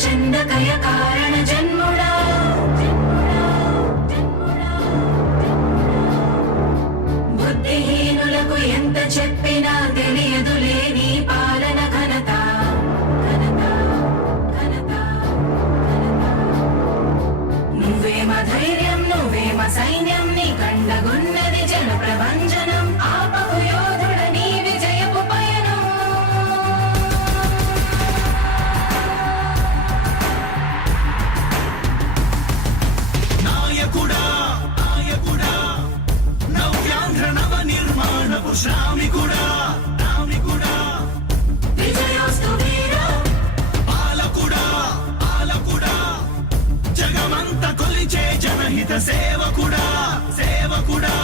చందకయ కారణ జన్ముడా బుద్ధిహీనులకు ఎంత చెప్పినా తెలియదులే నీ పాలన ఘనత నువ్వేమ ధైర్యం నువ్వేమ సైన్యం నీ కండగున్నది జన ప్రభంజనం ఆపకు యోధుడ నీ విజయపు పయనం నాయకుడా నాయకుడా నవ్యాంధ్ర నవ నిర్మాణపు శ్రామికుడా రామికుడా విజయోస్తు వీరా పాలకుడా పాలకుడా జగమంత కొలిచే జనహిత సేవకుడా సేవకుడా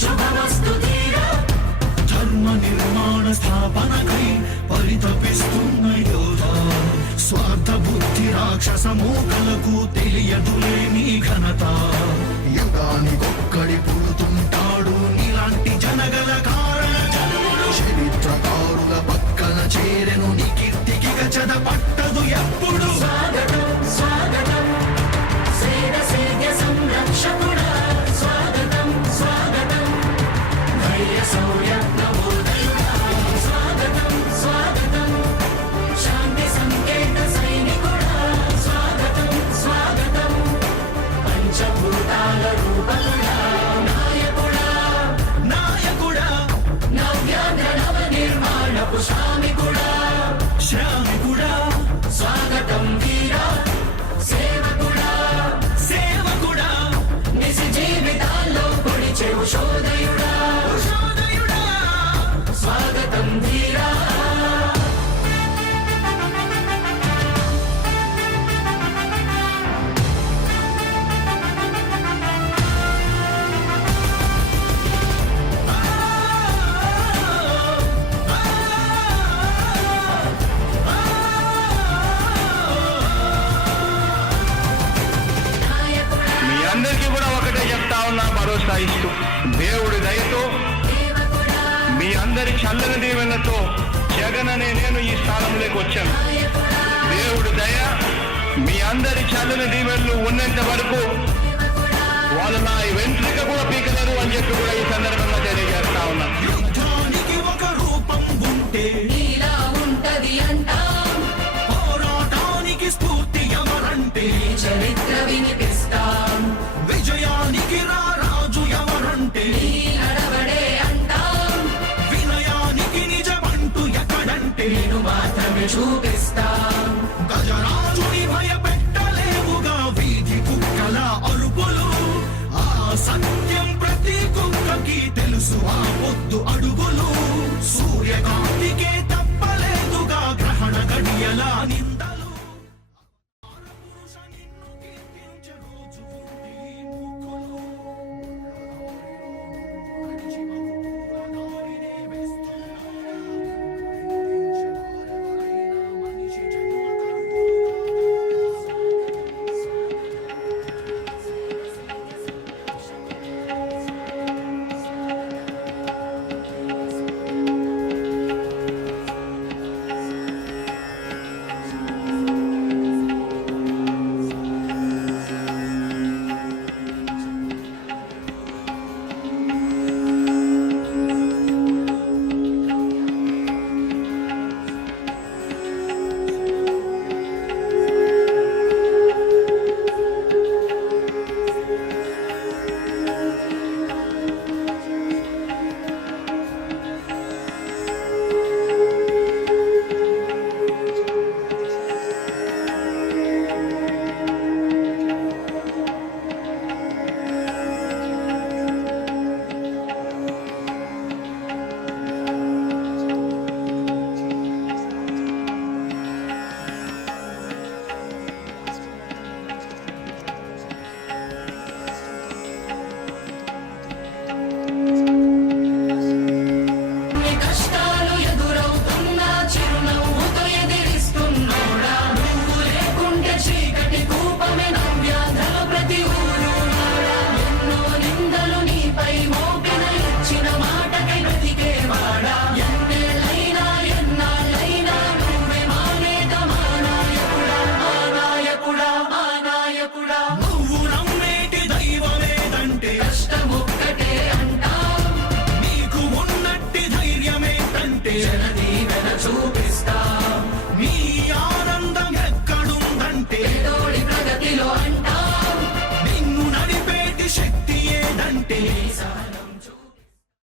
శుభమస్తు ధీరా ధర్మ నిర్మాణ స్థాపనకై పరితపిస్తున్న యోధ స్వార్థ బుద్ధి రాక్షస మూకలకు తెలియదులే నీ ఘనత యుగానికొక్కడి పుడుతుంటాడు నీలాంటి జనగల కారణ జన్ముడు చరిత్రకారుల పక్కన చేరెను నీ కీర్తికి గచద పట్టదు ఎప్పుడు స్వాగతం స్వాగతం సేద సేద్య సంరక్షకుడా స్వాగతం స్వాగతం ధైర్య శౌర్య నవోదయుడా స్వాగతం స్వాగతం శాంతి సంకేత సైనికుడా స్వాగతం స్వాగతం పంచభూతాల రూపకుడా నాయకుడా నాయకుడా నవ్యాంధ్ర నవ నిర్మాణపు శ్రామికుడా శ్రామికుడా స్వాగతం వీరా సేవకుడా సేవకుడా నిజ జీవితాల్లో పొడిచే ఉషోదయుడా ఉషోదయుడా స్వాగతం ధీరా నాయకుడా మీ అందరికీ కూడా ఒకటే చెప్తా ఉన్నా భరోసా ఇస్తూ దేవుడి దయతో సేవకుడా మీ అందరి చల్లని దీవెనతో జగన్ అనే నేను ఈ స్థానంలోకి వచ్చాను. నాయకుడా దేవుడి దయ మీ అందరి చల్లని దీవెనలు ఉన్నంత వరకు సేవకుడా వాళ్ళు నా వెంట్రిక కూడా పీకలేరు అని చెప్పి కూడా ఈ సందర్భంగా తెలియజేస్తా ఉన్నాను. యుద్ధానికి ఒక రూపం ఉంటే నీలా ఉంటది అంటాం పోరాటానికి స్ఫూర్తి ఎవరంటే ఈ చరిత్ర వినిపిస్తాం విజయానికి రారాజు ఎవరంటే నీ నడవడే అంటాం వినయానికి నిజమంటూ ఎక్కడంటే నేను మాత్రమే చూపిస్తాం గజరాజుని భయపెట్టలేవుగా వీధి కుక్కల అరుపులు ఆ సత్యం ప్రతి కుక్కకి తెలుసు ఆ పొద్దు అడుగులు